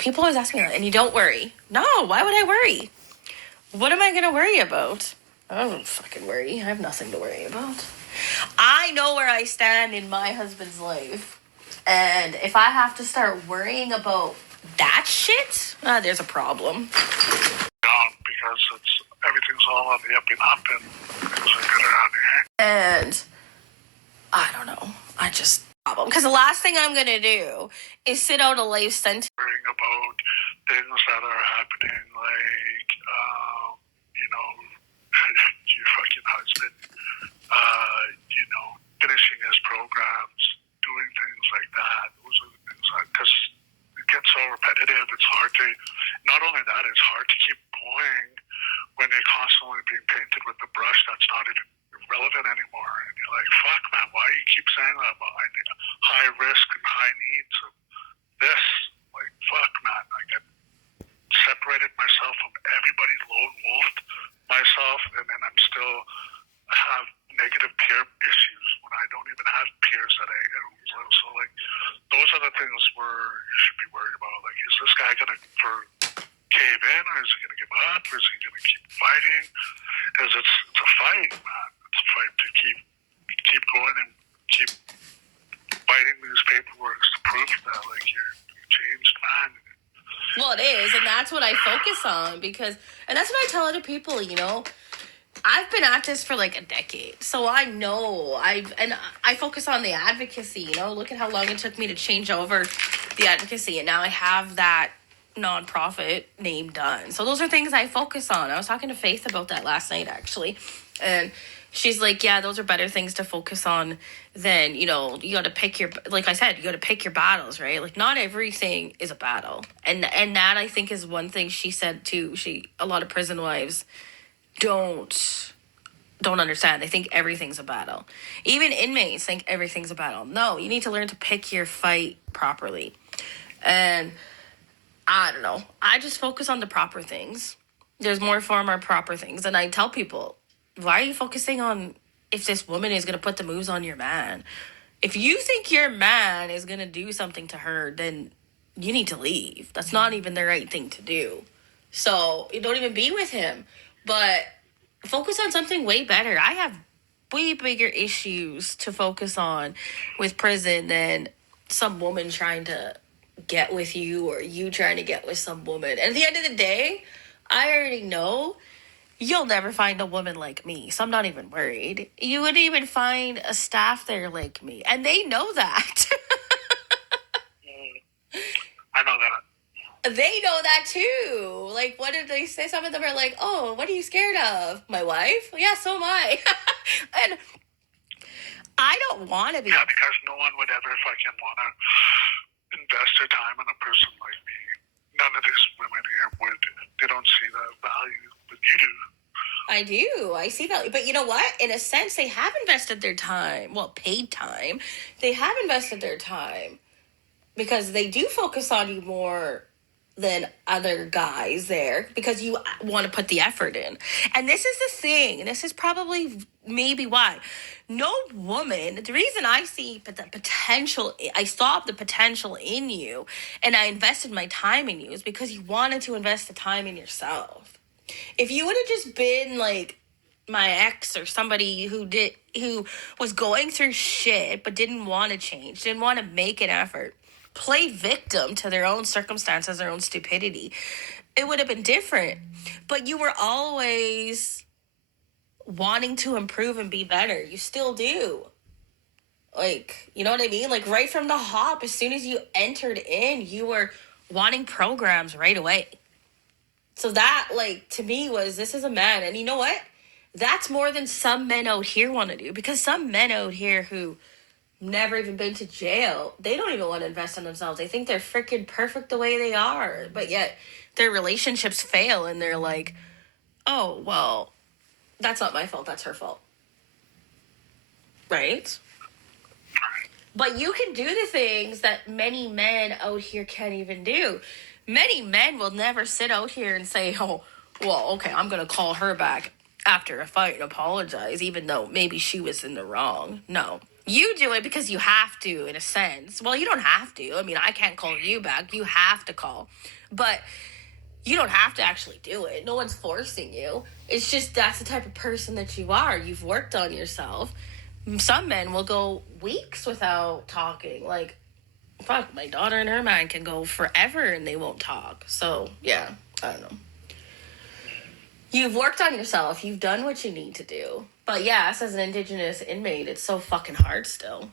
People always ask me that, and you don't worry. No, why would I worry? What am I going to worry about? I don't fucking worry. I have nothing to worry about. I know where I stand in my husband's life. And if I have to start worrying about that shit, there's a problem. Because everything's all on the up and up, and things are good around here. And I don't know. Because the last thing I'm gonna do is sit out a life sentence. Worrying about things that are happening, like, your fucking husband, finishing his programs, doing things like that. Those are the things because it gets so repetitive. It's hard to, not only that, it's hard to keep going when you're constantly being painted with the brush that's not even relevant anymore. And you're like, fuck, man, why do you keep saying that? Well, I need high risk and high needs of this. Like, fuck, man, I get separated myself from everybody, lone wolfed myself, and then I'm still have negative peer issues when I don't even have peers that I know. So, like, those are the things where you should be worried about. Like, is this guy going to cave in, or is he going to give up, or is he going to keep fighting? Because it's a fight, man. It's a fight to keep going and keep fighting these paperwork to prove that, like, you're a changed man. Well, it is, and that's what I focus on, and that's what I tell other people, I've been at this for like a decade, so I know I focus on the advocacy. Look at how long it took me to change over the advocacy, and now I have that nonprofit name done. So those are things I focus on. I was talking to Faith about that last night, actually, and she's like, yeah, those are better things to focus on than, you got to pick like I said, you got to pick your battles, right? Like, not everything is a battle, and that I think is one thing she said too. A lot of prison wives don't understand. They think everything's a battle. Even inmates think everything's a battle. No, you need to learn to pick your fight properly. And I don't know. I just focus on the proper things. There's more proper things. And I tell people, why are you focusing on if this woman is going to put the moves on your man? If you think your man is going to do something to her, then you need to leave. That's not even the right thing to do. So you don't even be with him. But focus on something way better. I have way bigger issues to focus on with prison than some woman trying to get with you or you trying to get with some woman. And at the end of the day, I already know you'll never find a woman like me, so I'm not even worried. You wouldn't even find a staff there like me, and they know that. I know that. They know that too. Like, what did they say? Some of them are like, oh, what are you scared of? My wife? Yeah, so am I. And I don't want to be. Yeah, because no one would ever fucking want to invest their time in a person like me. None of these women here would. They don't see the value, but you do. I do. I see value. But you know what? In a sense, they have invested their time. Well, paid time. They have invested their time because they do focus on you more than other guys there because you want to put the effort in. And this is the thing. This is probably maybe why. No woman, the reason I see the potential, I saw the potential in you and I invested my time in you is because you wanted to invest the time in yourself. If you would have just been like my ex or somebody who was going through shit but didn't want to change, didn't want to make an effort, play victim to their own circumstances, their own stupidity, it would have been different. But you were always wanting to improve and be better. You still do. Like, you know what I mean? Like, right from the hop, as soon as you entered in, you were wanting programs right away. So that, like, to me was, this is a man. And you know what? That's more than some men out here want to do. Because some men out here who never even been to jail, they don't even want to invest in themselves. They think they're freaking perfect the way they are. But yet, their relationships fail. And they're like, oh, well, that's not my fault. That's her fault. Right? But you can do the things that many men out here can't even do. Many men will never sit out here and say, oh, well, okay, I'm going to call her back after a fight and apologize, even though maybe she was in the wrong. No. You do it because you have to, in a sense. Well, you don't have to. I mean, I can't call you back. You have to call. But you don't have to actually do it. No one's forcing you. It's just that's the type of person that you are. You've worked on yourself. Some men will go weeks without talking. Like, fuck, my daughter and her man can go forever and they won't talk. So, yeah, I don't know. You've worked on yourself. You've done what you need to do. But yes, as an Indigenous inmate, it's so fucking hard still.